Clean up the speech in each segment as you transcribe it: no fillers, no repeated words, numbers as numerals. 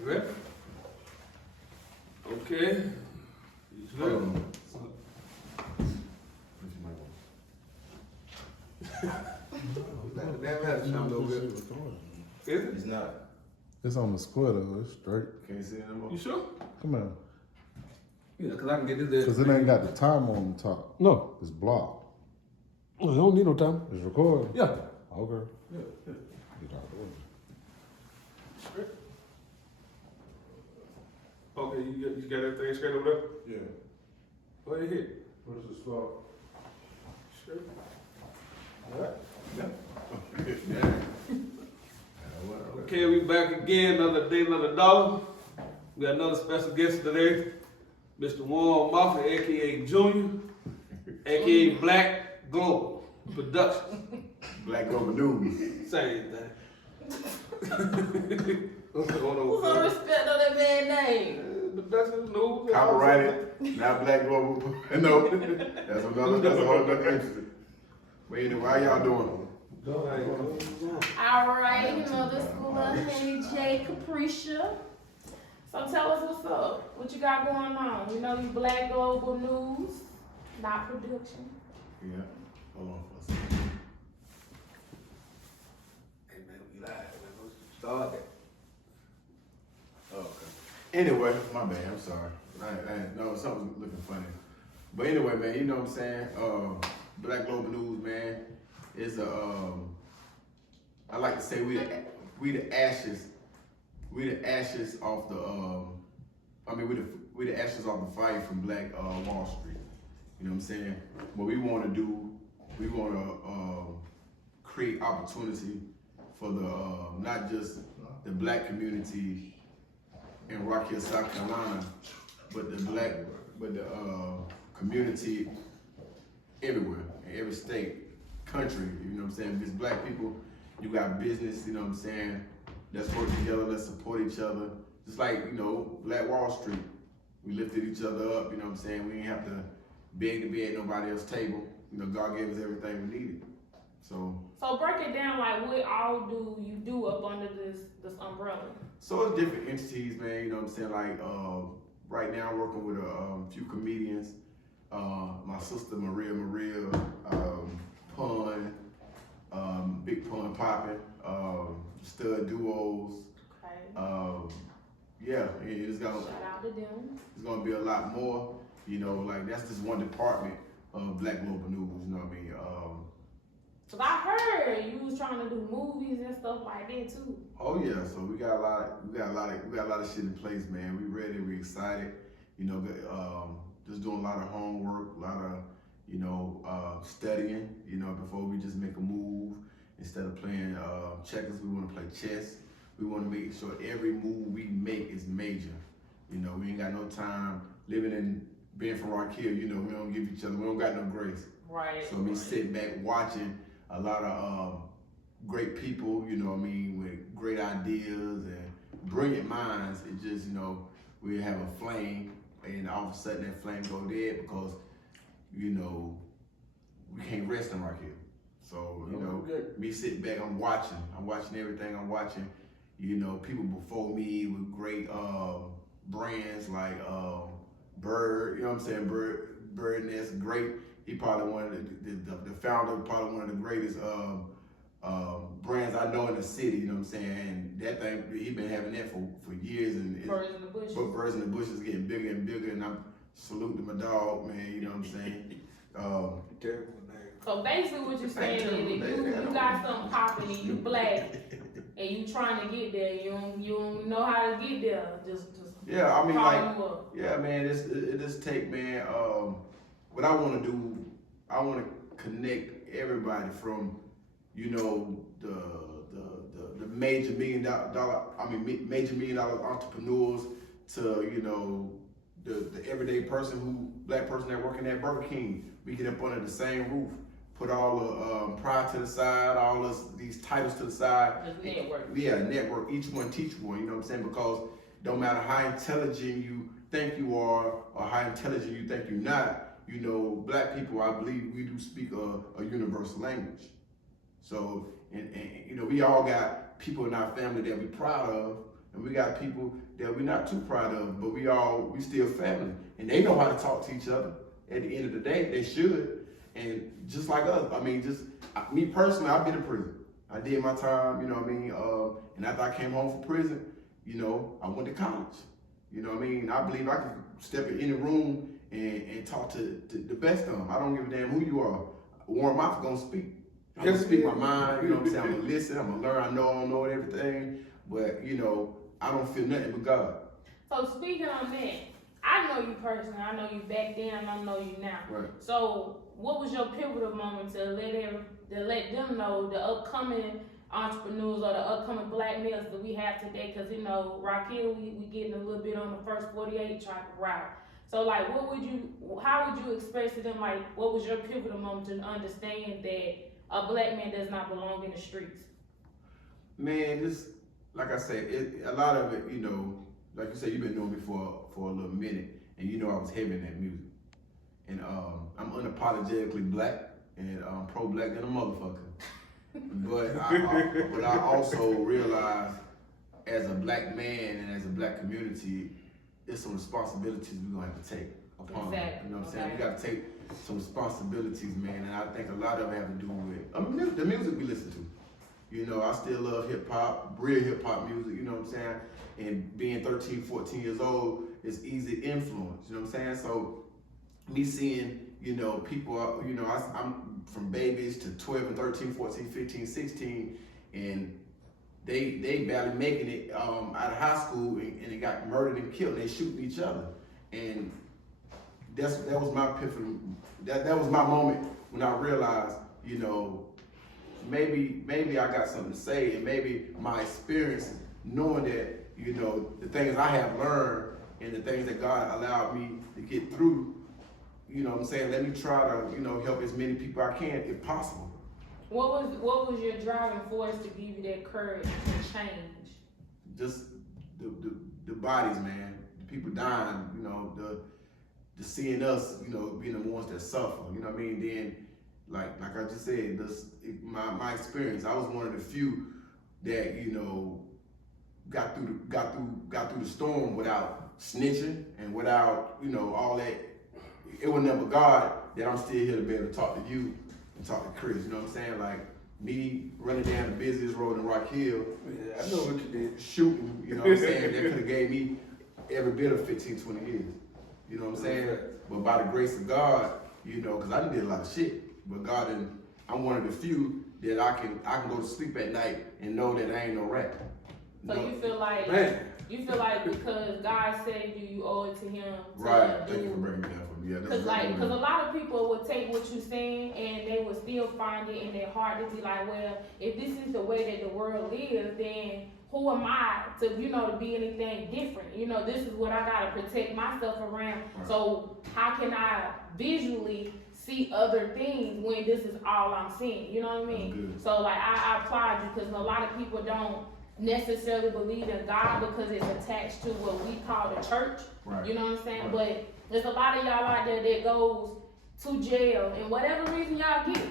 You ready? Okay. You ready? That matters a little bit. Is it? It's not. It's on the square though, it's straight. Can't see it anymore. You sure? Come on. Yeah, cause I can get this. Cause it ain't got the timer on the top. No, It's blocked. no, you don't need no time. It's recording. Yeah. Okay. Yeah, yeah. Get out the way. Okay, you got everything straight over there? Yeah. Go ahead, hit. Where's the start? Straight. All right. Okay, we back again, another day, another dollar. We got another special guest today, Mr. Warren Moffitt, aka Junior, aka Black Global Production. Black Global News. Same thing. What's going on? Who's gonna respect on that man's name? Production news. Copyrighted, not Black Global. No, that's a whole other entity. But anyway, how y'all doing? Alright, you know, this school of Henny J. Capricia. So tell us what's up. What you got going on? You know, you Black Global News, not production. Yeah. Hold on for a second. Hey man, we live. Let's start that. Oh, okay. Anyway, my bad. I'm sorry. No, something's looking funny. But anyway, man, you know what I'm saying? Black Global News, man, is a. I like to say we the ashes off the. We the ashes off the fire from Black Wall Street. You know what I'm saying? What we want to do, we want to create opportunity for the not just the Black community in Rock Hill, South Carolina, but the community everywhere, in every state, country, you know what I'm saying? If it's Black people, you got business, you know what I'm saying? Let's work together, let's support each other. Just like, you know, Black Wall Street, we lifted each other up, you know what I'm saying? We ain't have to beg to be at nobody else's table. You know, God gave us everything we needed. So break it down, like what all do you do up under this umbrella? So it's different entities, man, you know what I'm saying? Like, right now I'm working with a few comedians. My sister Maria, Pun, Big Pun Poppin', Stud Duos. Okay. Yeah, it's gonna Shout out to them. it's gonna be a lot more. You know, like that's just one department of Black Global News. You know what I mean? Cause I heard you was trying to do movies and stuff like that too. Oh yeah, so we got a lot of shit in place, man. We ready, we excited. You know, just doing a lot of homework, a lot of studying. You know, before we just make a move. Instead of playing checkers, we want to play chess. We want to make sure every move we make is major. You know, we ain't got no time being from Rock Hill. You know, we don't give each other, we don't got no grace. Right. So me sitting back watching a lot of great people, you know what I mean, with great ideas and brilliant minds. It just, you know, we have a flame and all of a sudden that flame go dead because, you know, we can't rest in Rock Hill. So, you know, me sitting back, I'm watching everything I'm watching. You know, people before me with great brands like Bird, you know what I'm saying? Bird Nest, great. He probably one of the founder, probably one of the greatest brands I know in the city, you know what I'm saying? And that thing, he been having that for years. And Birds in the Bushes. Birds in the Bushes is getting bigger and bigger, and I'm saluting my dog, man, you know what I'm saying? So basically what you're saying is that you got something popping and you Black and you trying to get there, you don't know how to get there. Just yeah, I mean, call like, you up. yeah, man, it just take, man, what I want to do, I want to connect everybody from, you know, the major million dollar entrepreneurs to, you know, the everyday Black person that working at Burger King. We get up under the same roof, put all the pride to the side, all these titles to the side. Just network. Yeah, network, each one teach one, you know what I'm saying? Because don't matter how intelligent you think you are or how intelligent you think you're not, you know, Black people, I believe we do speak a universal language. So, and you know, we all got people in our family that we proud of, and we got people that we're not too proud of, but we still family, and they know how to talk to each other. At the end of the day, they should, and just like us. I mean, me personally, I've been in prison. I did my time, you know what I mean, and after I came home from prison, you know, I went to college. You know what I mean? I believe I can step in any room and talk to the best of them. I don't give a damn who you are. Warren Moffett gonna speak. I'm gonna speak my mind, you know what I'm saying? I'm gonna listen, I'm gonna learn, I don't know everything, but you know, I don't feel nothing but God. So speaking on that, I know you personally, I know you back then, I know you now. Right. So what was your pivotal moment to let them know the upcoming entrepreneurs or the upcoming black males that we have today? Because you know, Raquel, we getting a little bit on the first 48 type of route. So like, how would you express to them, like, what was your pivotal moment to understand that a black man does not belong in the streets? Man, just like I said, a lot of it, you know, like you said, you've been doing me for a little minute, and you know I was heavy in that music. And I'm unapologetically black and pro-black than a motherfucker. But I also realize, as a black man and as a black community, it's some responsibilities we're gonna have to take upon. Exactly. You know what I'm saying? We gotta take some responsibilities, man, and I think a lot of it have to do with the music we listen to. You know, I still love hip hop, real hip hop music, you know what I'm saying? And being 13, 14 years old is easy influence, you know what I'm saying? So me seeing, you know, people, you know, I'm from babies to 12 and 13, 14, 15, 16, and they barely making it out of high school, and they got murdered and killed. They shooting each other, and that was my epiphany. That was my moment when I realized, you know, maybe I got something to say, and maybe my experience, knowing that, you know, the things I have learned and the things that God allowed me to get through, you know what I'm saying, let me try to, you know, help as many people I can if possible. What was your driving force to give you that courage to change? Just the bodies, man. The people dying, you know, the seeing us, you know, being the ones that suffer, you know what I mean? Then, like I just said, my experience, I was one of the few that, you know, got through the storm without snitching and without, you know, all that. It was never God that I'm still here to be able to talk to you and talk to Chris, you know what I'm saying? Like, me running down the busiest road in Rock Hill, Yeah, I know what you did. shooting, you know what I'm saying? That could have gave me every bit of 15, 20 years. You know what I'm saying? But by the grace of God, you know, because I done did a lot of shit, but God, I'm one of the few that I can go to sleep at night and know that I ain't no rat. So No. you feel like Man. because God saved you, you owe it to Him. Right. Thank you for breaking it down for me. Yeah, that's Because a lot of people will take what you're saying and they will still find it in their heart to be like, well, if this is the way that the world lives, then who am I to, you know, to be anything different? You know, this is what I gotta protect myself around. Right. So how can I visually see other things when this is all I'm seeing? You know what I mean? Good. So like I applaud you, because a lot of people don't necessarily believe in God because it's attached to what we call the church. Right. You know what I'm saying? Right. But there's a lot of y'all out there that goes to jail, and whatever reason y'all get,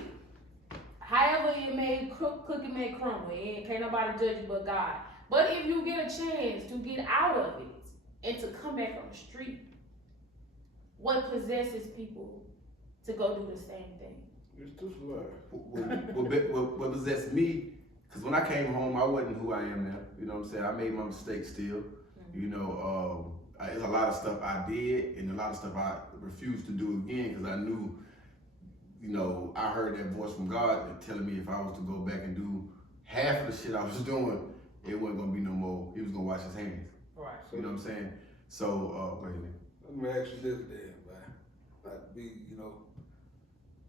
however it may cookie may crumble, and can't nobody judge you but God. But if you get a chance to get out of it and to come back on the street, what possesses people to go do the same thing? It's too slow. What possessed me, because when I came home, I wasn't who I am now. You know what I'm saying? I made my mistakes still. You know, there's a lot of stuff I did and a lot of stuff I refused to do again because I knew, you know, I heard that voice from God telling me if I was to go back and do half of the shit I was doing, it wasn't gonna be no more. He was gonna wash his hands. Right. You know what I'm saying? So, go ahead, man. Let me ask you this then, man. Like, you know,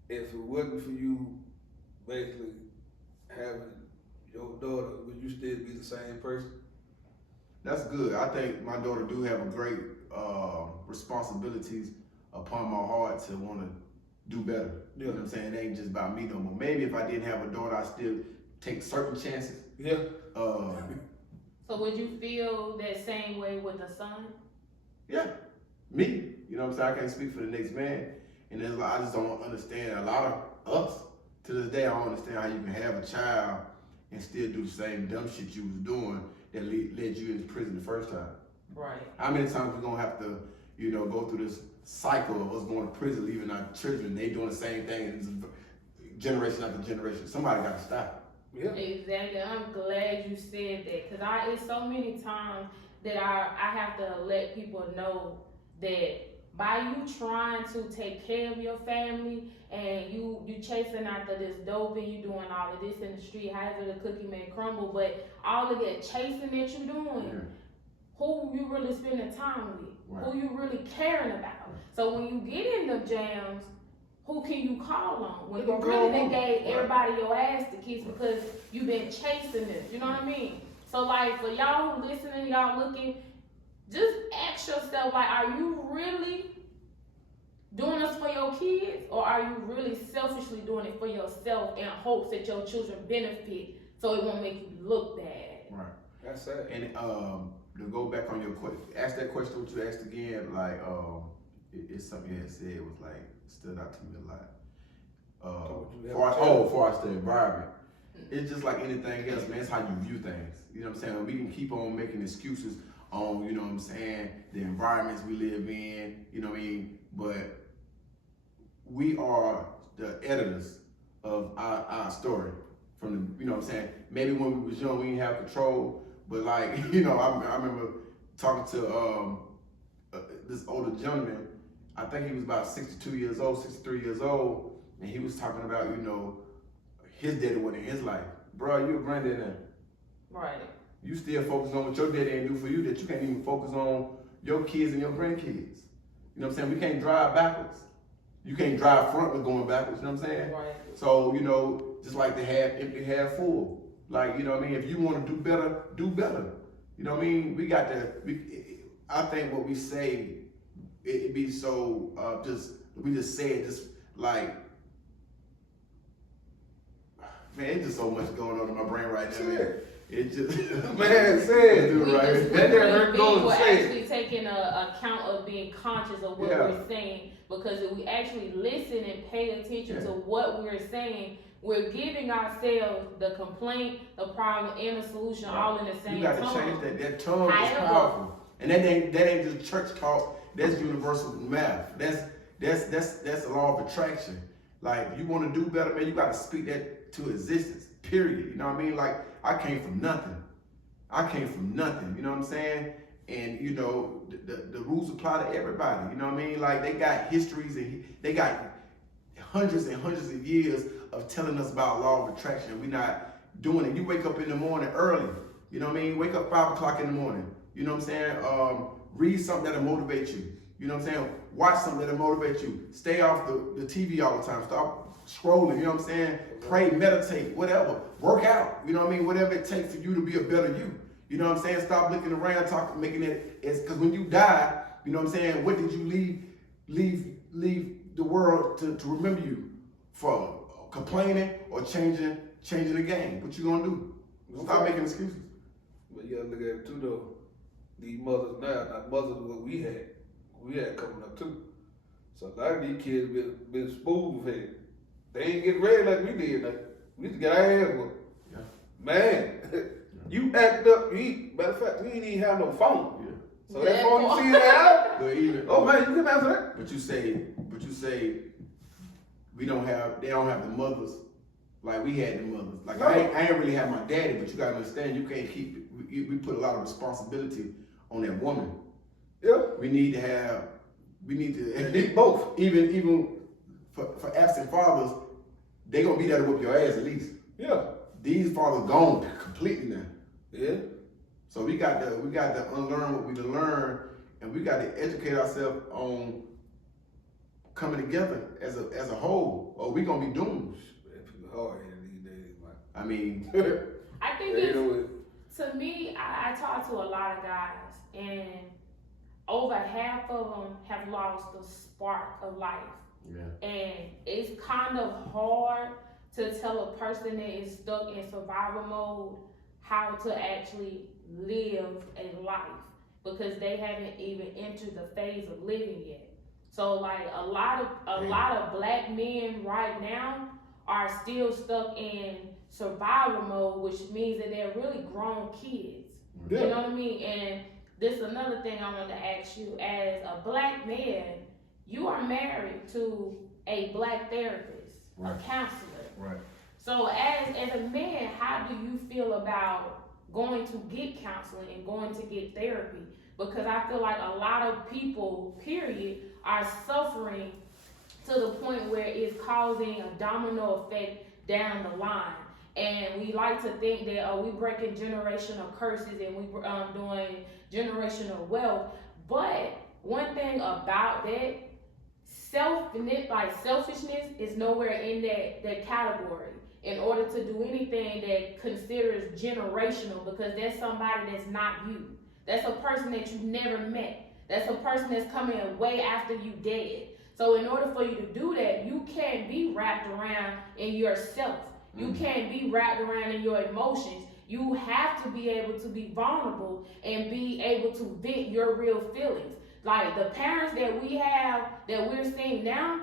if it wasn't for you basically having your daughter, would you still be the same person? That's good. I think my daughter do have a great responsibilities upon my heart to want to do better. You know what I'm saying? It ain't just about me no more. Maybe if I didn't have a daughter, I'd still take certain chances. Yeah. So would you feel that same way with a son? Yeah, me. You know what I'm saying? I can't speak for the next man. And there's I just don't understand a lot of us. To this day, I don't understand how you can have a child and still do the same dumb shit you was doing that led you into prison the first time. Right. How many times we gonna have to, you know, go through this cycle of us going to prison, leaving our children, they doing the same thing, and it's generation after generation. Somebody got to stop. Yeah. Exactly. I'm glad you said that, because it's so many times that I have to let people know that by you trying to take care of your family and you chasing after this dope and you doing all of this in the street, however the cookie may crumble, but all of that chasing that you're doing, who you really spending time with, Right. who you really caring about. So when you get in them jams, who can you call on? When you really done gave everybody your ass to kiss because you been chasing this, you know what I mean? So like for y'all who listening, y'all looking, just ask yourself, like, are you really doing this for your kids, or are you really selfishly doing it for yourself in hopes that your children benefit so it won't make you look bad? Right. That's sad. And to go back on your question, ask that question what you asked again. Like it's something you had said, it was like stood out to me a lot. For us the environment. It's just like anything else, man. It's how you view things. You know what I'm saying? We can keep on making excuses on, you know what I'm saying, the environments we live in, you know what I mean? But we are the editors of our story. From the, you know what I'm saying? Maybe when we was young, we didn't have control, but like, you know, I remember talking to this older gentleman. I think he was about 62 years old, 63 years old, and he was talking about, you know, his daddy wasn't in his life. Bro, you a granddad now. Right. You still focus on what your daddy ain't do for you, that you can't even focus on your kids and your grandkids. You know what I'm saying? We can't drive backwards. You can't drive front with going backwards, you know what I'm saying? Right. So, you know, just like the half empty, half full. Like, you know what I mean? If you want to do better, do better. You know what I mean? We got to, I think what we say, it be so, we just say it just like, man, it's just so much going on in my brain right now, man. It just, Man, say do it. it right. That never hurt going We're to say it. actually taking account of being conscious of what we're saying, because if we actually listen and pay attention to what we're saying, we're giving ourselves the complaint, the problem, and the solution all in the same You got to tone. change that. That tongue is However, powerful, and that ain't just church talk. That's universal math. That's the law of attraction. Like, if you want to do better, man, you got to speak that to existence. Period. You know what I mean? Like, I came from nothing. You know what I'm saying? And you know, the rules apply to everybody. You know what I mean? Like, they got histories and they got hundreds and hundreds of years of telling us about law of attraction. We're not doing it. You wake up in the morning early. You know what I mean? Wake up 5 o'clock in the morning. You know what I'm saying? Read something that'll motivate you. You know what I'm saying? Watch something that'll motivate you. Stay off the TV all the time. Stop scrolling. You know what I'm saying? Pray, meditate, whatever. Work out. You know what I mean? Whatever it takes for you to be a better you. You know what I'm saying? Stop looking around, making it. Because when you die, you know what I'm saying? What did you leave the world to remember you for? Complaining or changing the game? What you gonna do? Stop making excuses. But you gotta look at it too, though. These mothers now, not mothers what we had coming up too. So a lot of these kids been spoon fed. They ain't get ready like we did. Like, we used to get our ass whooped. Yeah. Man, you act up. Matter of fact, we ain't even have no phone. Yeah. So that phone you see now. But even, Oh man, you can answer that. But you say they don't have the mothers like we had the mothers. Like No. I ain't really have my daddy, but you gotta understand you can't keep. We put a lot of responsibility on that woman. Yeah. We need to They need both. even for absent fathers, they gonna be there to whip your ass at least. Yeah. These fathers gone completely now. Yeah. So we got to unlearn what we done learned, and we got to educate ourselves on coming together as a whole, or we gonna be doomed. Man, people hard here these days, man. I mean, I think Yeah, you it's, know what? to me, I talk to a lot of guys, and over half of them have lost the spark of life. yeah. And it's kind of hard to tell a person that is stuck in survival mode how to actually live a life, because they haven't even entered the phase of living yet. So like a lot of black men right now are still stuck in survival mode, which means that they're really grown kids. You know what I mean? And this is another thing I wanted to ask you. As a black man, you are married to a black therapist, Right. a counselor. Right. So as a man, how do you feel about going to get counseling and going to get therapy? Because I feel like a lot of people, period, are suffering to the point where it's causing a domino effect down the line. And we like to think that, we breaking generational curses and we doing generational wealth. But one thing about that, selfishness is nowhere in that category in order to do anything that considers generational, because that's somebody that's not you. That's a person that you never met. That's a person that's coming way after you dead. So in order for you to do that, you can't be wrapped around in yourself. You can't be wrapped around in your emotions. You have to be able to be vulnerable and be able to vent your real feelings. Like the parents that we have, that we're seeing now,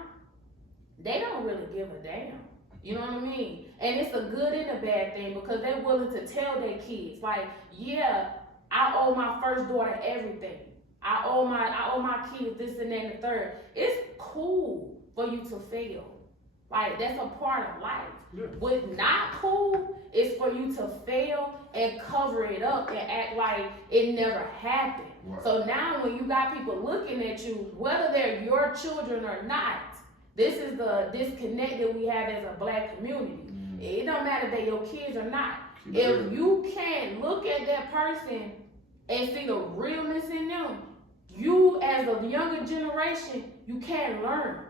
they don't really give a damn. You know what I mean? And it's a good and a bad thing, because they're willing to tell their kids, like, yeah, I owe my first daughter everything. I owe my kids this and that and the third. It's cool for you to fail. Like, that's a part of life. Yeah. What's not cool is for you to fail and cover it up and act like it never happened. Right. So now when you got people looking at you, whether they're your children or not, this is the disconnect that we have as a black community. It don't matter if they're your kids or not. If you can't look at that person and see the realness in them, you as a younger generation, you can't learn.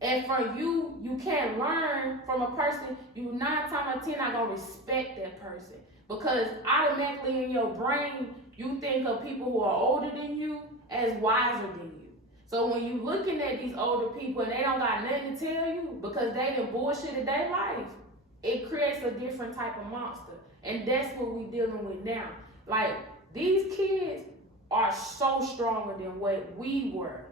And for you can't learn from a person, you 9 times out of 10 not gonna respect that person. Because automatically in your brain, you think of people who are older than you as wiser than you. So when you looking at these older people and they don't got nothing to tell you because they done bullshitted their life, it creates a different type of monster. And that's what we dealing with now. Like, these kids are so stronger than what we were,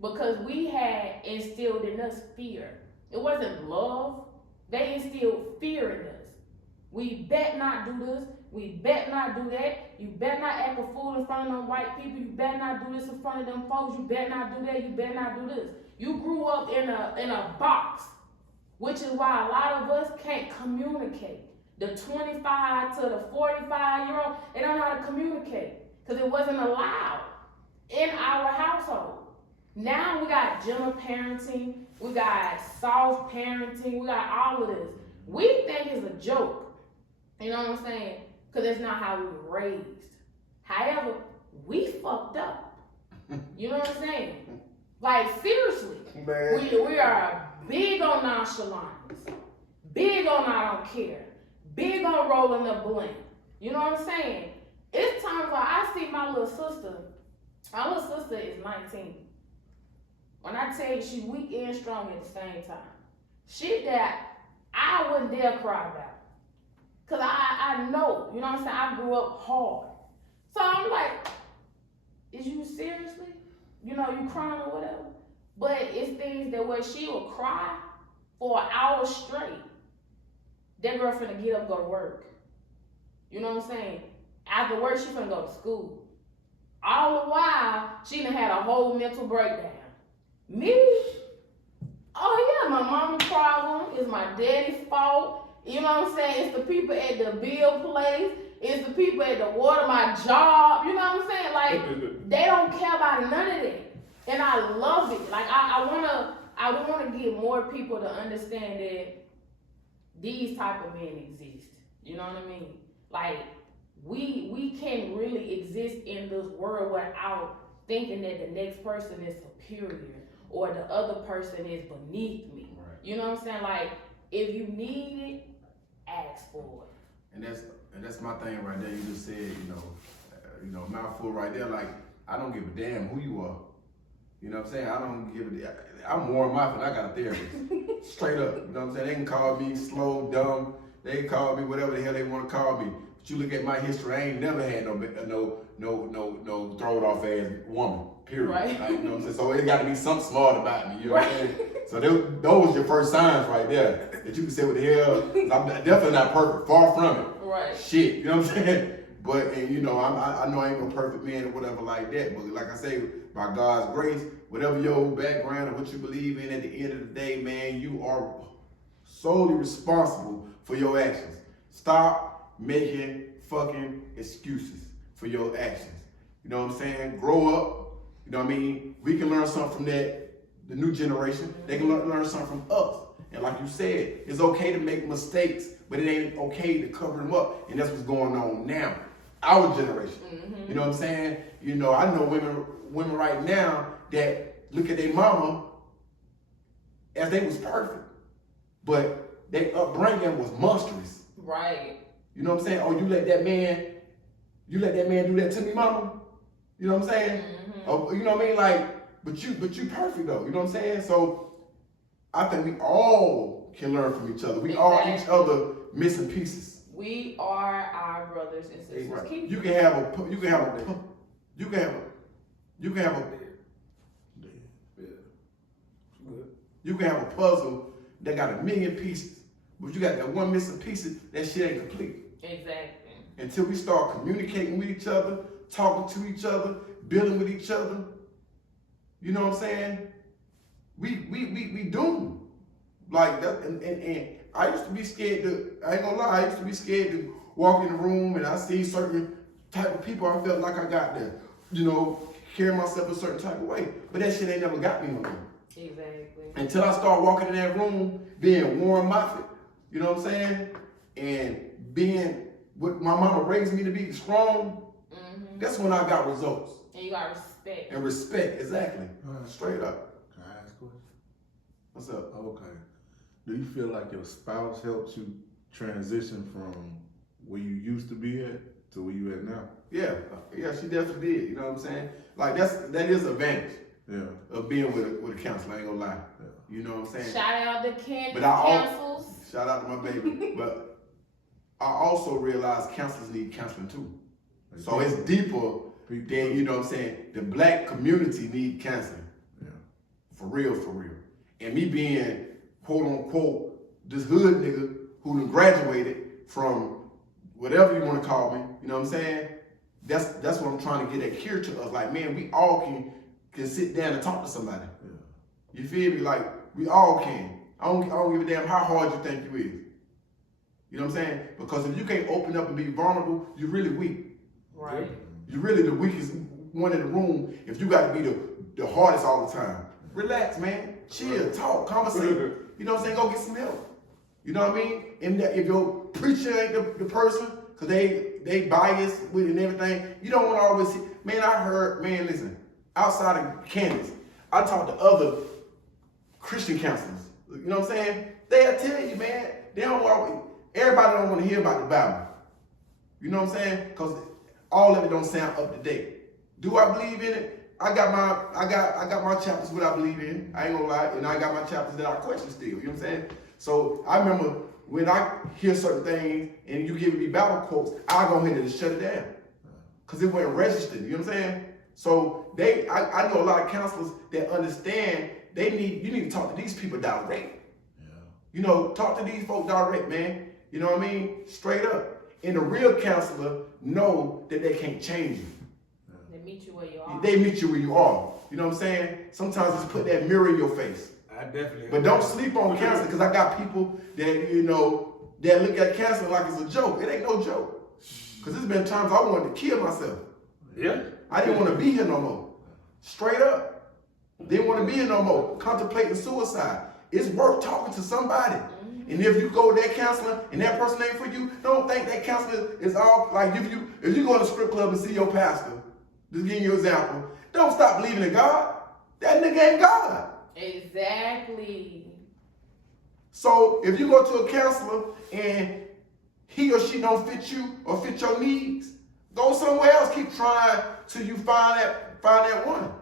because we had instilled in us fear. It wasn't love. They instilled fear in us. We bet not do this. We bet not do that. You better not act a fool in front of them white people. You better not do this in front of them folks. You better not do that. You better not do this. You grew up in a box, which is why a lot of us can't communicate. The 25 to the 45-year-old, they don't know how to communicate because it wasn't allowed in our household. Now we got gentle parenting, we got soft parenting, we got all of this. We think it's a joke, you know what I'm saying? Because it's not how we were raised. However, we fucked up. You know what I'm saying? Like, seriously, we are big on nonchalance, big on I don't care, big on rolling the blame. You know what I'm saying? It's times where I see my little sister is 19. When I tell you she's weak and strong at the same time. Shit that I wouldn't dare cry about. Cause I know, you know what I'm saying? I grew up hard. So I'm like, is you seriously? You know, you crying or whatever? But it's things that where she will cry for an hour straight. That girl finna get up and go to work. You know what I'm saying? After work, she finna go to school. All the while, she done had a whole mental breakdown. Me? Oh yeah, my mama's problem. It's my daddy's fault. You know what I'm saying? It's the people at the bill place. It's the people at the water, my job. You know what I'm saying? Like, they don't care about none of that. And I love it. Like, I wanna get more people to understand that these type of men exist. You know what I mean? Like, we can't really exist in this world without thinking that the next person is superior or the other person is beneath me. Right. You know what I'm saying? Like, if you need it, ask for it. And that's my thing right there. You just said, mouthful right there. Like, I don't give a damn who you are. You know what I'm saying? I don't give a damn. I'm Warren Moffett. I got a therapist. Straight up. You know what I'm saying? They can call me slow, dumb. They can call me whatever the hell they want to call me. But you look at my history, I ain't never had no throw it off ass woman. Period. Right. Like, you know what I'm saying? So it got to be something smart about me. You know what I'm saying? So those was your first signs right there that you can say what the hell. I'm definitely not perfect. Far from it. Right. Shit. You know what I'm saying? But and you know, I know I ain't no perfect man or whatever like that. But like I say, by God's grace, whatever your background and what you believe in, at the end of the day, man, you are solely responsible for your actions. Stop making fucking excuses for your actions. You know what I'm saying? Grow up. You know what I mean? We can learn something from the new generation. They can learn something from us. And like you said, it's okay to make mistakes, but it ain't okay to cover them up. And that's what's going on now. Our generation. You know what I'm saying? You know, I know women right now that look at their mama as they was perfect, but their upbringing was monstrous. Right. You know what I'm saying? Oh, you let that man do that to me, mama? You know what I'm saying? Oh, you know what I mean? Like, but you perfect though. You know what I'm saying? So I think we all can learn from each other. We all each other missing pieces. We are our brothers and sisters. Right. You can have a puzzle that got 1,000,000 pieces, but you got that one missing piece. That shit ain't complete. Exactly. Until we start communicating with each other, talking to each other, building with each other. You know what I'm saying? We doomed. Like that, and I used to be scared I ain't gonna lie, I used to be scared to walk in the room and I see certain type of people. I felt like I got to, you know, carry myself a certain type of way. But that shit ain't never got me no more. Exactly. Until I start walking in that room, being Warren Moffett, you know what I'm saying? And being what my mama raised me to be, strong, that's when I got results. And you got respect. And respect, exactly. Straight up. Can I ask a question? What's up? Okay. Do you feel like your spouse helps you transition from where you used to be at to where you at now? Yeah, she definitely did. You know what I'm saying? Like that is an advantage. Yeah. Of being with a counselor. I ain't gonna lie. Yeah. You know what I'm saying? Shout out to Candy But Counsels. Shout out to my baby. But I also realize counselors need counseling too. So it's deeper than, you know what I'm saying, the black community need counseling. Yeah. For real, for real. And me being, quote unquote, this hood nigga who done graduated from whatever you want to call me, you know what I'm saying? That's what I'm trying to get at here to us. Like, man, we all can sit down and talk to somebody. Yeah. You feel me? Like, we all can. I don't give a damn how hard you think you is. You know what I'm saying? Because if you can't open up and be vulnerable, you're really weak. Right. You're really the weakest one in the room if you got to be the hardest all the time. Relax, man. Chill, talk, conversate. You know what I'm saying? Go get some help. You know what I mean? And if your preacher ain't the person, because they biased with it and everything, you don't want to always see. Man, listen, outside of Candace, I talked to other Christian counselors. You know what I'm saying? They'll tell you, man, everybody don't want to hear about the Bible. You know what I'm saying? Because all of it don't sound up to date. Do I believe in it? I got my chapters what I believe in. I ain't gonna lie, and I got my chapters that I question still. You know what I'm saying? So I remember when I hear certain things and you give me Bible quotes, I go ahead and shut it down because it wasn't registered. You know what I'm saying? So I know a lot of counselors that understand you need to talk to these people direct. Yeah. You know, talk to these folks direct, man. You know what I mean? Straight up. And the real counselor know that they can't change you. They meet you where you are. They meet you where you are. You know what I'm saying? Sometimes just put that mirror in your face. I definitely. But don't sleep on cancer, because I got people that, you know, that look at cancer like it's a joke. It ain't no joke. Because there's been times I wanted to kill myself. Yeah. I didn't want to be here no more. Straight up. Didn't want to be here no more. Contemplating suicide. It's worth talking to somebody. And if you go to that counselor and that person ain't for you, don't think that counselor is all, like if you go to a strip club and see your pastor, just giving you an example, don't stop believing in God. That nigga ain't God. Exactly. So if you go to a counselor and he or she don't fit you or fit your needs, go somewhere else. Keep trying till you find that one.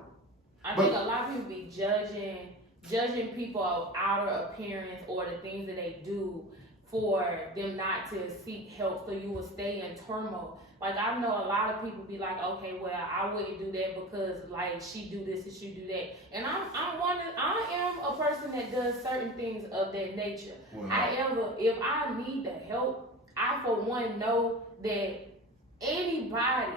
I think a lot of people be judging people of outer appearance or the things that they do for them not to seek help, so you will stay in turmoil. Like, I know a lot of people be like, okay, well, I wouldn't do that because, like, she do this and she do that. And I am a person that does certain things of that nature. Wow. If I need the help, I, for one, know that anybody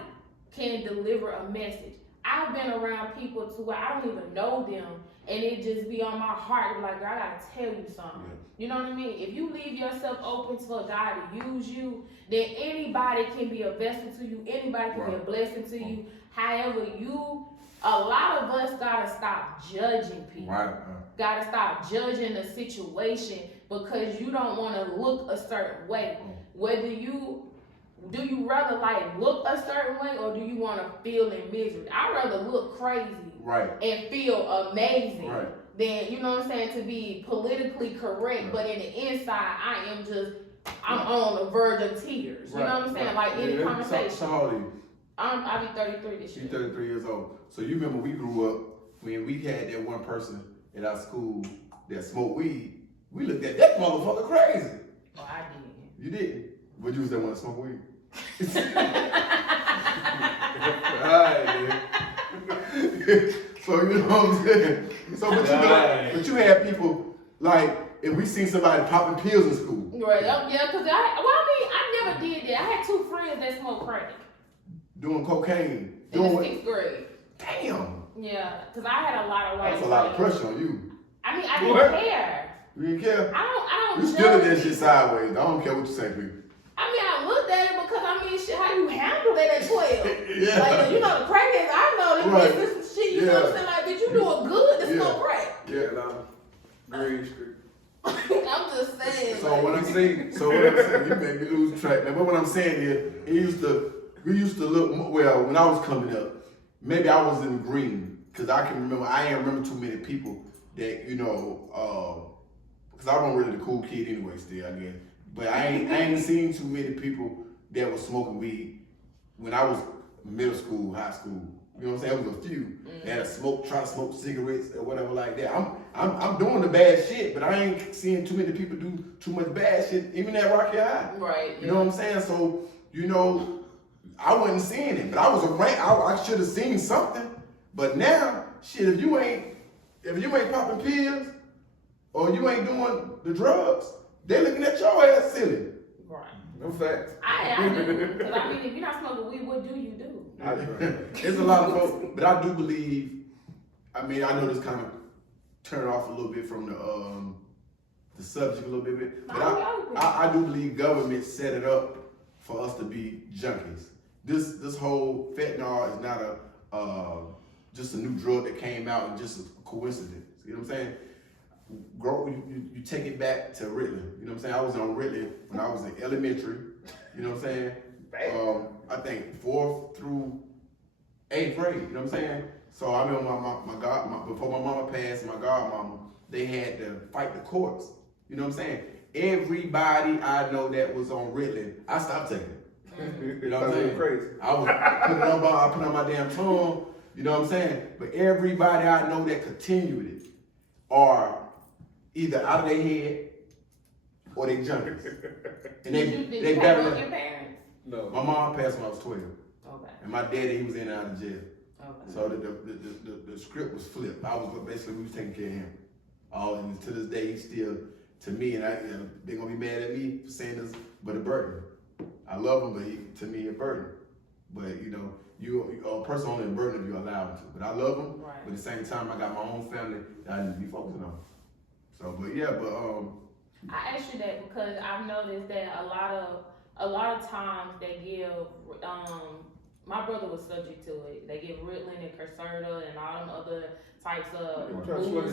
can deliver a message. I've been around people to where I don't even know them, and it just be on my heart, like, girl, I gotta tell you something. Yeah. You know what I mean? If you leave yourself open for God to use you, then anybody can be a vessel to you. Anybody can be a blessing to you. However, a lot of us gotta stop judging people. Right. Gotta stop judging the situation because you don't want to look a certain way. Do you rather like look a certain way, or do you want to feel in misery? I'd rather look crazy and feel amazing than, you know what I'm saying, to be politically correct, but in the inside I'm on the verge of tears. You know what I'm saying? Like any conversation. So how old are you? I'll be 33 this year. You're 33 years old. So you remember we grew up when we had that one person at our school that smoked weed. We looked at that motherfucker crazy. Oh, I did. You didn't? But you was that one that smoked weed. So you know what I'm saying? So but you had people like, if we seen somebody popping pills in school. Right, yeah, because I never did that. I had 2 friends that smoked crack. Doing cocaine. In the 6th grade. Damn. Yeah, because I had a lot of white That's a lot of pressure on you. I mean, I didn't care. You didn't care? I don't You still at that shit sideways. I don't care what you say, people. I mean, I looked at it because, I mean, shit, how you handle that at 12? Yeah. Like, you know, the crackheads, I know Right. this is some shit, you know what I'm saying? Like, bitch, you doing good to smoke crack. Yeah, Green Street. I'm just saying. So what I'm saying, you made me lose track, man. But what I'm saying is, we used to look, well, when I was coming up, maybe I was in green, because I ain't remember too many people that, you know, because I wasn't really the cool kid anyway still, I guess. But I ain't seen too many people that was smoking weed when I was middle school, high school. You know what I'm saying? There was a few that try to smoke cigarettes or whatever like that. I'm doing the bad shit, but I ain't seeing too many people do too much bad shit, even at Rocky High. Right. You know what I'm saying? So, you know, I wasn't seeing it, but I was I should have seen something. But now, shit, if you ain't popping pills or you ain't doing the drugs, they looking at your ass silly. Right. No facts. I do. Because, I mean, if you're not smoking weed, what do you do? There's a lot of folks, but I do believe, I mean, I know this kind of turned off a little bit from the subject a little bit, but I do believe government set it up for us to be junkies. This whole fentanyl is not just a new drug that came out and just a coincidence. You know what I'm saying? You take it back to Ritalin. You know what I'm saying? I was on Ritalin when I was in elementary. You know what I'm saying? I think 4th through 8th grade. You know what I'm saying? So I remember before my mama passed, my godmama, they had to fight the courts. You know what I'm saying? Everybody I know that was on Ritalin, I stopped taking it. You know what I'm saying? Crazy. I put on my damn tongue. You know what I'm saying? But everybody I know that continued it are either out of their head or they junkies. And Did you have with your parents? No. My mom passed when I was 12. Okay. And my daddy, he was in and out of jail. Okay. So the script was flipped. We was taking care of him. And to this day, he's still, to me, and they're gonna be mad at me for saying this, but a burden. I love him, but to me, a burden. But you know, a person only a burden if you allow him to. But I love him. Right. But at the same time, I got my own family that I need to be focusing on. So, I asked you that because I've noticed that a lot of times they give my brother was subject to it. They give Ritalin and Concerta and all them other types of mood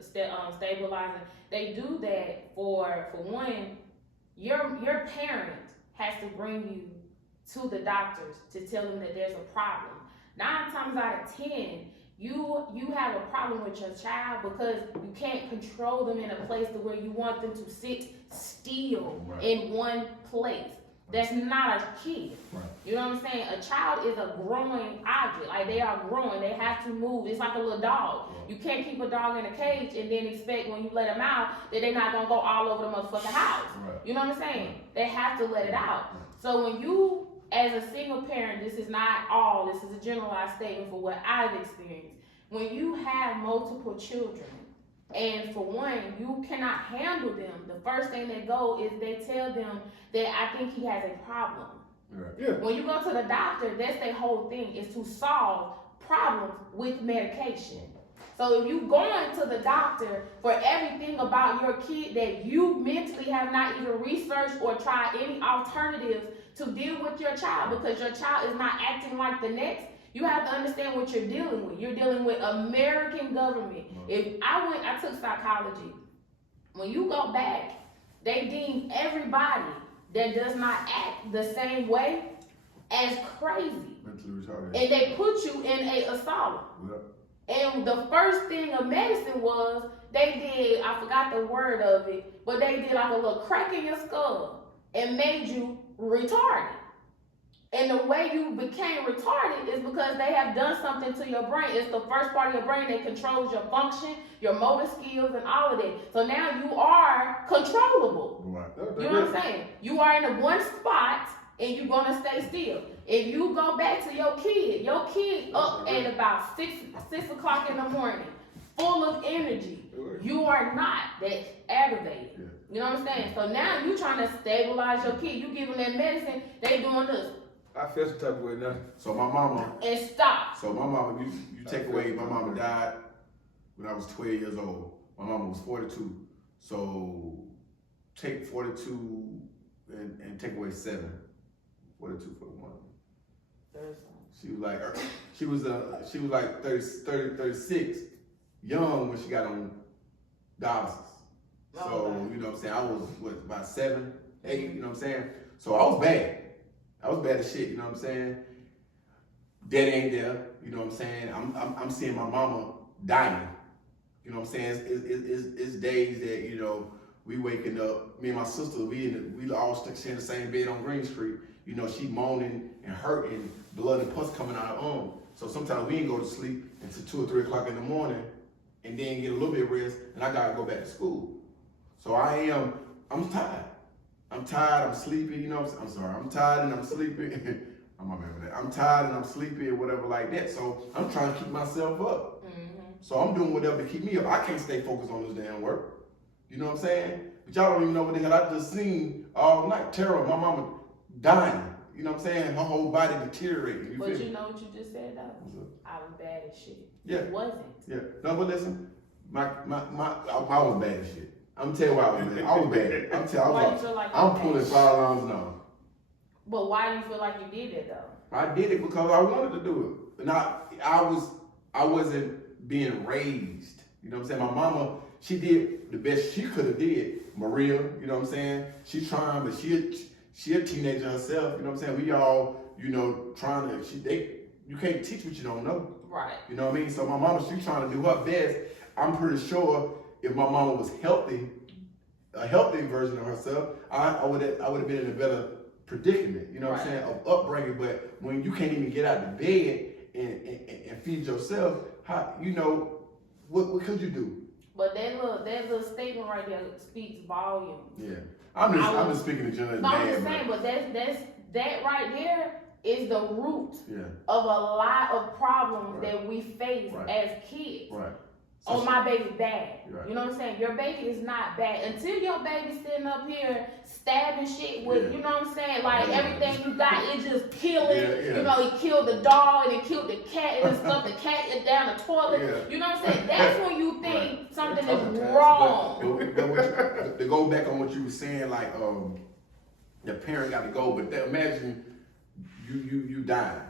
stabilizing. They do that for one, your parent has to bring you to the doctors to tell them that there's a problem. 9 times out of 10, you have a problem with your child because you can't control them in a place to where you want them to sit still in one place. That's not a kid. Right. You know what I'm saying? A child is a growing object. Like, they are growing. They have to move. It's like a little dog. You can't keep a dog in a cage and then expect when you let them out that they're not going to go all over the motherfucking house. Right. You know what I'm saying? They have to let it out. So when you, as a single parent, this is not all, this is a generalized statement for what I've experienced. When you have multiple children, and for one, you cannot handle them, the first thing they go is they tell them that I think he has a problem. Right. Yeah. When you go to the doctor, that's their whole thing, is to solve problems with medication. So if you going to the doctor for everything about your kid that you mentally have not even researched or tried any alternatives to deal with your child, because your child is not acting like the next, you have to understand what you're dealing with. You're dealing with American government. If I took psychology. When you go back, they deem everybody that does not act the same way as crazy. Mentally retarded. And they put you in a asylum. Yep. And the first thing of medicine was, they did, I forgot the word of it, but they did like a little crack in your skull and made you retarded. And the way you became retarded is because they have done something to your brain. It's the first part of your brain that controls your function, your motor skills, and all of that. So now you are controllable. Right. You know what I'm saying? You are in a one spot and you're gonna stay still. If you go back to your kid up at about 6 o'clock in the morning, full of energy, you are not that aggravated. Yeah. You know what I'm saying? So now you trying to stabilize your kid. You give them that medicine, they doing this. I feel some type of way now. So my mama, And stop. you take away, my mama died when I was 12 years old. My mama was 42. So take 42 and take away 7. 42 for 1. She was like 36, young when she got on dialysis. So, you know what I'm saying? I was, about 7, 8, you know what I'm saying? So I was bad. I was bad as shit, you know what I'm saying? Daddy ain't there, you know what I'm saying? I'm seeing my mama dying. You know what I'm saying? It's days that, you know, we waking up, me and my sister, we all share the same bed on Green Street. You know, she moaning and hurting, blood and pus coming out of her arm. So sometimes we ain't go to sleep until 2 or 3 o'clock in the morning and then get a little bit of rest, and I gotta go back to school. So I'm tired. I'm tired, I'm sleepy, you know what I'm saying? I'm tired and I'm sleepy. I'm not remember that. I'm tired and I'm sleepy or whatever like that. So I'm trying to keep myself up. Mm-hmm. So I'm doing whatever to keep me up. I can't stay focused on this damn work. You know what I'm saying? But y'all don't even know what the hell I just seen all night. Terror, my mama dying. You know what I'm saying? Her whole body deteriorating. But feel you me? know what you just said though? I was bad as shit. Yeah. It wasn't. Yeah. No, but listen, I was bad as shit. I'm telling you why I was bad. I was bad. I'm telling Why you, you feel like I'm you pulling bad? 5 alarms now. But why do you feel like you did it though? I did it because I wanted to do it. And I wasn't being raised. You know what I'm saying? My mama, she did the best she could have did. Maria, you know what I'm saying? She's trying, but she a teenager herself, you know what I'm saying? We all, you know, trying to, you can't teach what you don't know. Right. You know what I mean? So my mama, she trying to do her best. I'm pretty sure if my mama was healthy, a healthy version of herself, I would have been in a better predicament, you know what I'm saying, of upbringing. But when you can't even get out of bed and feed yourself, how, you know, what could you do? But that little statement right there speaks volumes. Yeah. I'm just speaking to general. No, I'm just saying, but that right there is the root of a lot of problems that we face as kids. Right. Oh, my baby's bad. Right. You know what I'm saying? Your baby is not bad until your baby's sitting up here stabbing shit with, you know what I'm saying? Like everything you got, it just killing. You know, he killed the dog and he killed the cat and stuff. The cat is down the toilet. You know what I'm saying? That's when you think something is wrong. But to go back on what you were saying, like the parent got to go, but imagine you dying.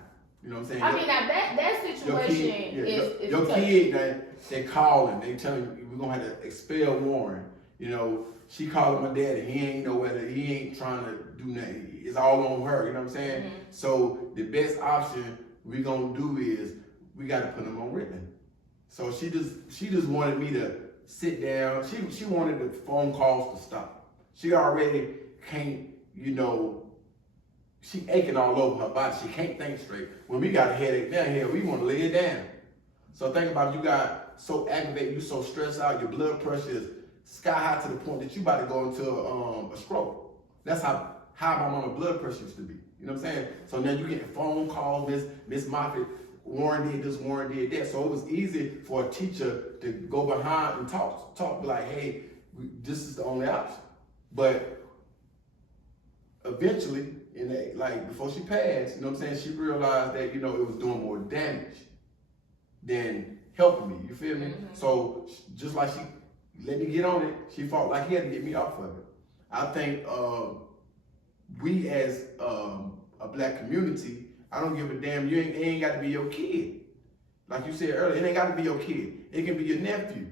You know what I'm saying? I mean, now that situation is your touching. kid, they calling, they telling you we're gonna have to expel Warren. You know, she calling my daddy. He ain't know whether he ain't trying to do nothing. It's all on her. You know what I'm saying? Mm-hmm. So the best option we gonna do is we got to put them on written. So she just wanted me to sit down. She wanted the phone calls to stop. She already can't, you know. She aching all over her body. She can't think straight. When we got a headache down here, we want to lay it down. So think about you got so aggravated, you so stressed out, your blood pressure is sky high to the point that you about to go into a stroke. That's how high my mama's blood pressure used to be. You know what I'm saying? So now you get phone calls, Miss Moffitt, Warren did this, Warren did that. So it was easy for a teacher to go behind and talk like, hey, this is the only option. But eventually, like before she passed, you know what I'm saying, she realized that, you know, it was doing more damage than helping me, you feel me? So just like she let me get on it, she felt like he had to get me off of it. I think we as a black community, I don't give a damn, it ain't got to be your kid. Like you said earlier, it ain't got to be your kid. It can be your nephew.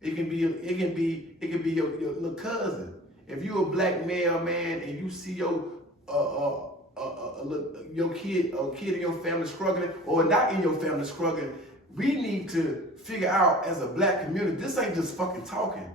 It can be your little cousin. If you a black male man and you see your kid in your family struggling or not in your family struggling, we need to figure out as a black community, this ain't just fucking talking.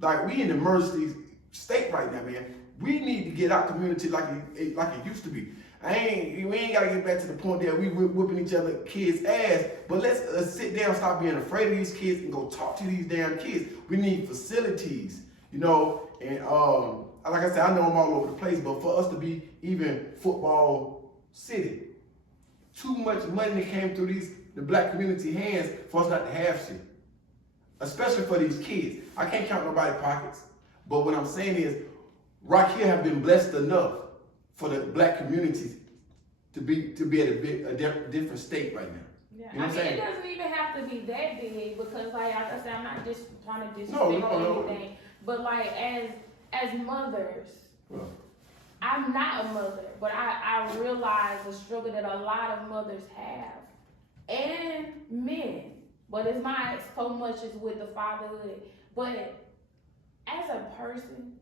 Like, we in the emergency state right now, man. We need to get our community like it used to be. We ain't gotta get back to the point that we whipping each other kids' ass, but let's sit down, stop being afraid of these kids and go talk to these damn kids. We need facilities, you know, and like I said, I know I'm all over the place, but for us to be even football city, too much money that came through the black community hands for us not to have shit. Especially for these kids. I can't count nobody's pockets, but what I'm saying is, Rock Hill have been blessed enough for the black community to be at a different state right now. Yeah, You know what I'm saying? it doesn't even have to be that big because, like I said, I'm not just trying to disrespect No. anything, but like as mothers, Well, I'm not a mother, but I realize the struggle that a lot of mothers have, and men. But it's not so much as with the fatherhood. But as a person,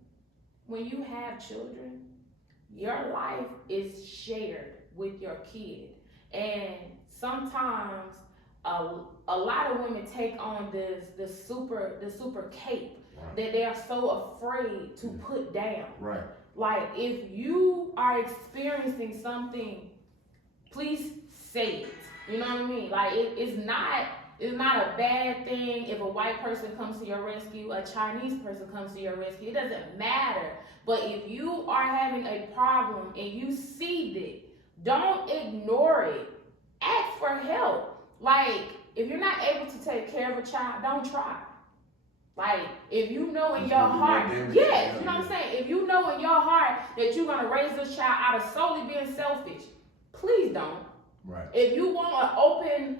when you have children, your life is shared with your kid. And sometimes a lot of women take on the super cape that they are so afraid to put down. right. Like, if you are experiencing something, please say it. You know what I mean? Like, it's not a bad thing if a white person comes to your rescue, a Chinese person comes to your rescue. It doesn't matter. But if you are having a problem and you see it, don't ignore it. Ask for help. Like, if you're not able to take care of a child, don't try. Like, if you know in your heart, yes, you know what I'm saying? If you know in your heart that you're gonna raise this child out of solely being selfish, please don't. Right. If you want an open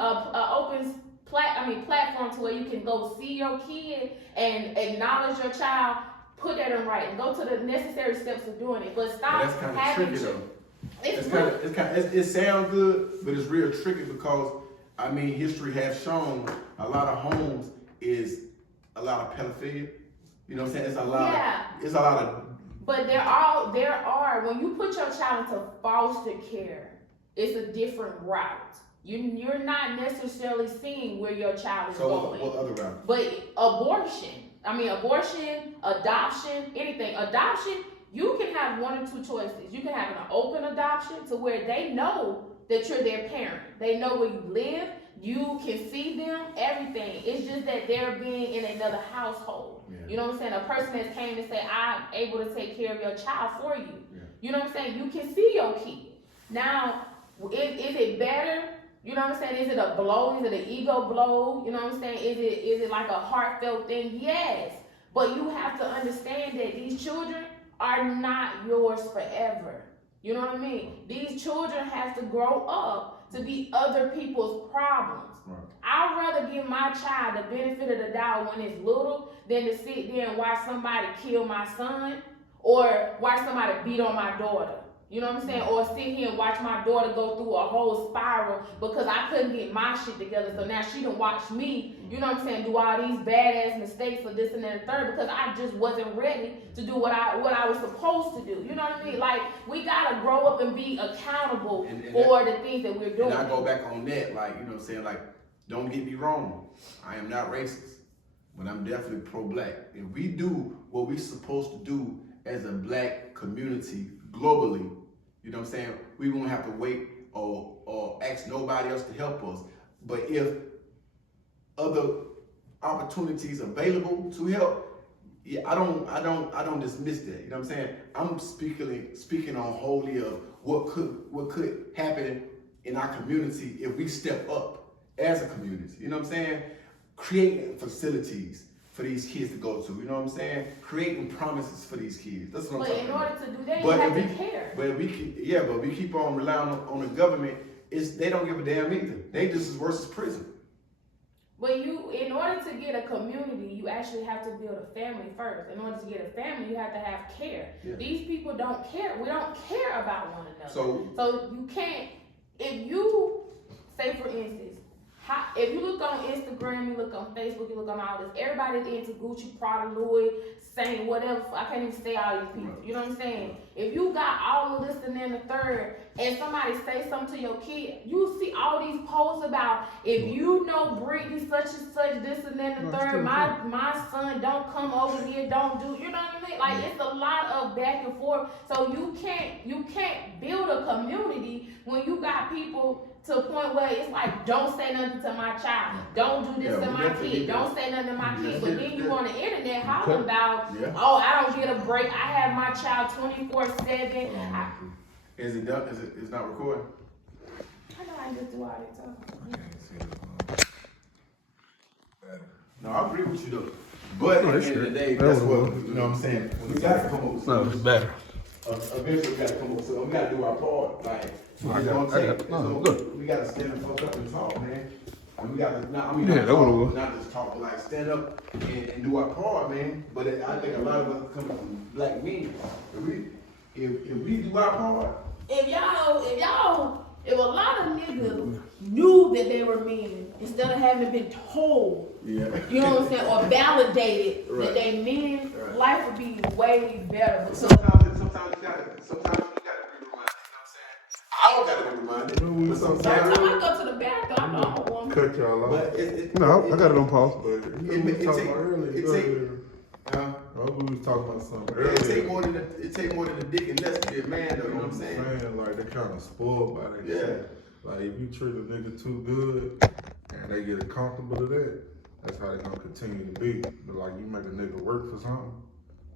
platform to where you can go see your kid and acknowledge your child, put that in writing. Go to the necessary steps of doing it. But stop That's kind of having tricky though. It's It sounds good, but it's real tricky because I mean history has shown a lot of homes is a lot of pedophilia. You know what I'm saying? It's a lot of But there are when you put your child into foster care, it's a different route. You're not necessarily seeing where your child is going. What other route? But abortion, adoption, anything. Adoption, you can have one or two choices. You can have an open adoption to where they know that you're their parent. They know where you live. You can see them, everything. It's just that they're being in another household. Yeah. You know what I'm saying? A person that came and say, I'm able to take care of your child for you. Yeah. You know what I'm saying? You can see your kid. Now, is it better? You know what I'm saying? Is it a blow? Is it an ego blow? You know what I'm saying? Is it like a heartfelt thing? Yes. But you have to understand that these children are not yours forever. You know what I mean? These children have to grow up to be other people's problems. Right. I'd rather give my child the benefit of the doubt when it's little than to sit there and watch somebody kill my son or watch somebody beat on my daughter. You know what I'm saying? Or sit here and watch my daughter go through a whole spiral because I couldn't get my shit together. So now she done watched me, you know what I'm saying, do all these badass mistakes for this and that and third because I just wasn't ready to do what I was supposed to do. You know what I mean? Like, we gotta grow up and be accountable for the things that we're doing. And I go back on that, like, you know what I'm saying, like, don't get me wrong. I am not racist, but I'm definitely pro-black. If we do what we're supposed to do as a black community globally, you know what I'm saying, we won't have to wait or ask nobody else to help us. But if other opportunities available to help, yeah, I don't dismiss that. You know what I'm saying? I'm speaking on wholly of what could happen in our community if we step up as a community. You know what I'm saying? Creating facilities for these kids to go to. You know what I'm saying? Creating promises for these kids. That's what I'm But talking in about. order to do that, you But have if to we- care. But we keep on relying on the government. They don't give a damn either. They just as worse as prison. But in order to get a community, you actually have to build a family first. In order to get a family, you have to have care. Yeah. These people don't care. We don't care about one another. So You can't, if you, say for instance, if you look on Instagram, you look on Facebook, you look on all this, everybody's into Gucci, Prada, Louis, saying whatever, I can't even say all these people, you know what I'm saying? If you got all of this and then the third, and somebody say something to your kid, you see all these posts about, if you know Britney such and such, this and then the third, my son don't come over here, don't do, you know what I mean? Like, it's a lot of back and forth, so you can't build a community when you got people to a point where it's like, don't say nothing to my child, don't do this to my kid, don't say nothing to my kid. But then you on the internet hollering about, oh, I don't get a break, I have my child 24/7. is it done? It's not recording? I know I just do all that talk. No, I agree with you though. But at the end of the day, that's what you know. What I'm saying we gotta come up with No, it's something. better. Eventually, we gotta come up with something. We gotta do our part. Like it's gonna take. We gotta stand the fuck up and talk, man. And we gotta not not just talk, but like stand up and do our part, man. But I think a lot of us coming from black men. If we do our part. If a lot of niggas knew that they were men instead of having been told, Yeah. you know what I'm saying, or validated Right. that they men, life would be way better. Because Sometimes you gotta be reminded. You know what I'm saying? I don't gotta be reminded. But sometimes sometimes. I go to the bathroom, I know I'm a woman. Cut y'all off. But it I got it on pause. But It we was talking take- about earlier. it Go take- ahead. We was talking about something earlier. it take more than a dick and nuts to be a man though, you know what I'm saying? Like they kind of spoiled by that Yeah. shit. Like if you treat a nigga too good and they get comfortable to that, that's how they gonna continue to be. But like you make a nigga work for something,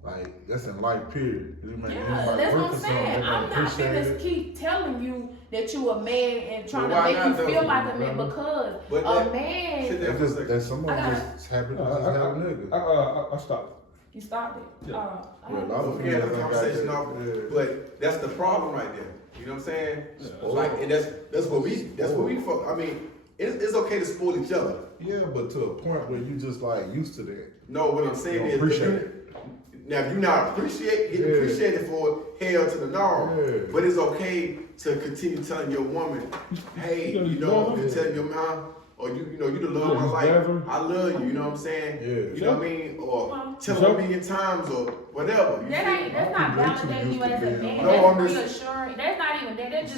like that's in life period. You make Yeah, anybody that's work what I'm for something, saying. they I'm gonna not appreciate gonna it. keep telling you that you a man and trying Well, why to make you not, feel though? like a man because But a sit man. there for a second. That someone I just happy to just have a nigga. I stopped. You stopped it. Yeah. Yeah, a lot of We had a females ain't got conversation that. off, Yeah. but that's the problem right there. You know what I'm saying? Yeah. Like, and that's what we fuck. I mean, it's okay to spoil each other. Yeah, but to a point where you just like used to that. No, what I'm saying You is, don't appreciate now if you not getting appreciated for it, hell to the no. Yeah. But it's okay to continue telling your woman, hey, you know, and telling your mom, or you the love of my life. I love you. You know what I'm saying? Yeah. You know what I mean? Or tell her a million times or whatever. You That's feel me? not validating you as a man. No, I'm That's just- reassuring. That's not even that. That's just